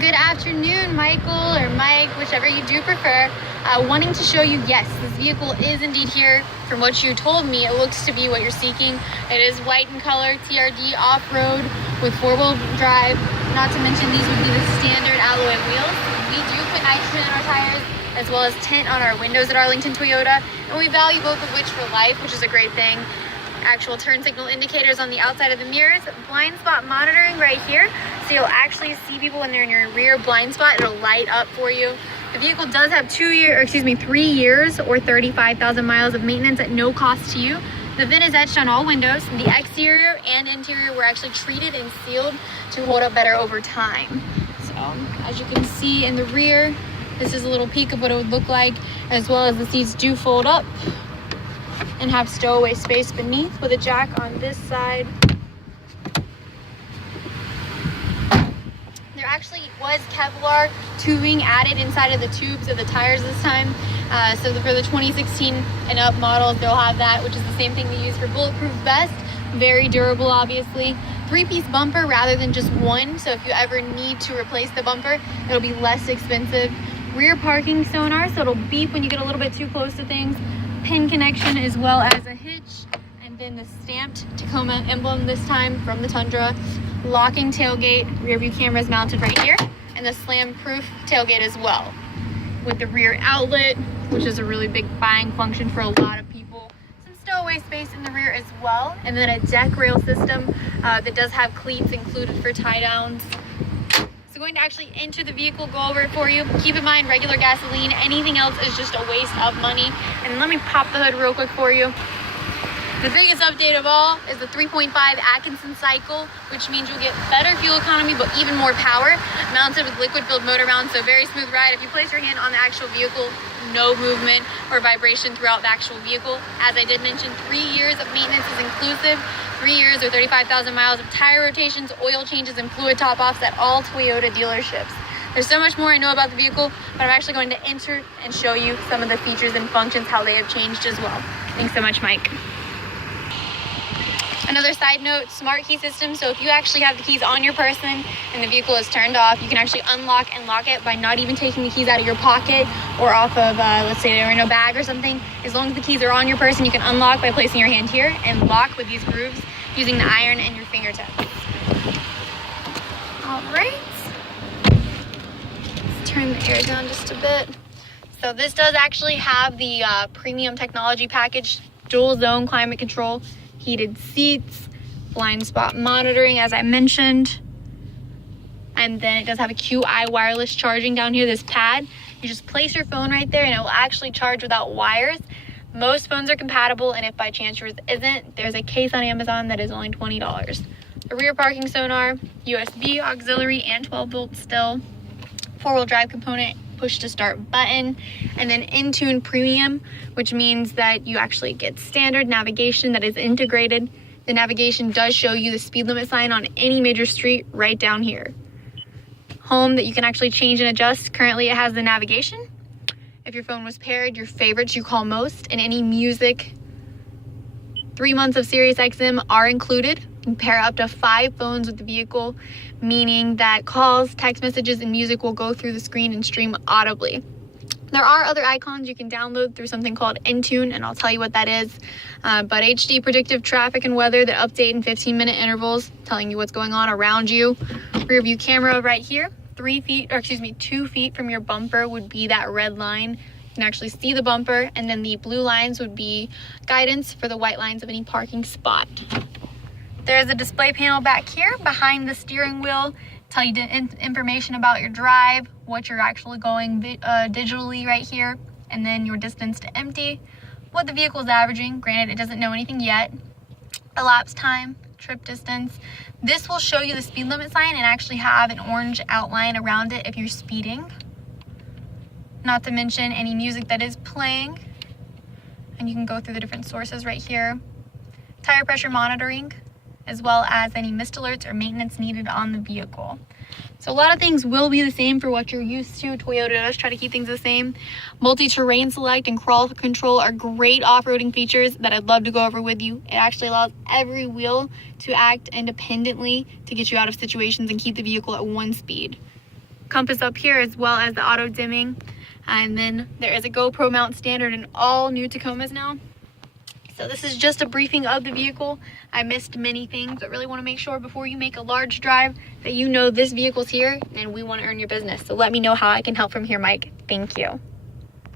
Good afternoon, Michael or Mike, whichever you do prefer. Wanting to show you, yes, this vehicle is indeed here. From what you told me, it looks to be what you're seeking. It is white in color, TRD off-road with four-wheel drive. Not to mention these would be the standard alloy wheels. We do put nitrogen in our tires as well as tint on our windows at Arlington Toyota, and we value both of which for life, which is a great thing. Actual turn signal indicators on the outside of the mirrors, blind spot monitoring right here, so you'll actually see people when they're in your rear blind spot. It'll light up for you. The vehicle does have 3 years or 35,000 miles of maintenance at no cost to you. The VIN is etched on all windows. The exterior and interior were actually treated and sealed to hold up better over time. So as you can see in the rear, this is a little peek of what it would look like, as well as the seats do fold up and have stowaway space beneath with a jack on this side. There actually was Kevlar tubing added inside of the tubes of the tires this time. So for the 2016 and up models, they'll have that, which is the same thing they use for bulletproof vest. Very durable, obviously. 3-piece bumper rather than just one, so if you ever need to replace the bumper, it'll be less expensive. Rear parking sonar, so it'll beep when you get a little bit too close to things. Pin connection as well as a hitch, and then the stamped Tacoma emblem this time from the Tundra. Locking tailgate, rear view cameras mounted right here, and the slam proof tailgate as well, with the rear outlet, which is a really big buying function for a lot of people. Some stowaway space in the rear as well, and then a deck rail system that does have cleats included for tie downs. So going to actually enter the vehicle, go over it for you. Keep in mind, regular gasoline, anything else is just a waste of money. And let me pop the hood real quick for you. The biggest update of all is the 3.5 Atkinson cycle, which means you'll get better fuel economy, but even more power, mounted with liquid-filled motor rounds, so very smooth ride. If you place your hand on the actual vehicle, no movement or vibration throughout the actual vehicle. As I did mention, 3 years of maintenance is inclusive. 3 years or 35,000 miles of tire rotations, oil changes, and fluid top-offs at all Toyota dealerships. There's so much more I know about the vehicle, but I'm actually going to enter and show you some of the features and functions, how they have changed as well. Thanks so much, Mike. Another side note, smart key system. So if you actually have the keys on your person and the vehicle is turned off, you can actually unlock and lock it by not even taking the keys out of your pocket or off of, let's say they're in a bag or something. As long as the keys are on your person, you can unlock by placing your hand here and lock with these grooves using the iron and your fingertips. All right. Let's turn the air down just a bit. So this does actually have the premium technology package, dual zone climate control, heated seats, blind spot monitoring, as I mentioned. And then it does have a QI wireless charging down here, this pad. You just place your phone right there and it will actually charge without wires. Most phones are compatible, and if by chance yours isn't, there's a case on Amazon that is only $20. A rear parking sonar, USB auxiliary and 12-volt still, 4-wheel drive component, push to start button, and then Entune Premium, which means that you actually get standard navigation that is integrated. The navigation does show you the speed limit sign on any major street right down here. Home that you can actually change and adjust. Currently it has the navigation. If your phone was paired, your favorites you call most, and any music. 3 months of SiriusXM are included. You can pair up to 5 phones with the vehicle, meaning that calls, text messages, and music will go through the screen and stream audibly. There are other icons you can download through something called Entune, and I'll tell you what that is. But HD predictive traffic and weather that update in 15-minute intervals, telling you what's going on around you. Rear view camera right here. 2 feet from your bumper would be that red line. You can actually see the bumper, and then the blue lines would be guidance for the white lines of any parking spot. There's a display panel back here behind the steering wheel, tell you information about your drive, what you're actually going digitally right here, and then your distance to empty, what the vehicle is averaging. Granted, it doesn't know anything yet. Elapsed time, trip distance. This will show you the speed limit sign and actually have an orange outline around it if you're speeding. Not to mention any music that is playing. And you can go through the different sources right here. Tire pressure monitoring, as well as any missed alerts or maintenance needed on the vehicle. So a lot of things will be the same for what you're used to. Toyota does try to keep things the same. Multi-terrain select and crawl control are great off-roading features that I'd love to go over with you. It actually allows every wheel to act independently to get you out of situations and keep the vehicle at one speed. compass up here, as well as the auto dimming. And then there is a GoPro mount standard in all new Tacomas now. So this is just a briefing of the vehicle. I missed many things, but really want to make sure before you make a large drive that you know this vehicle's here and we want to earn your business. So let me know how I can help from here, Mike. Thank you.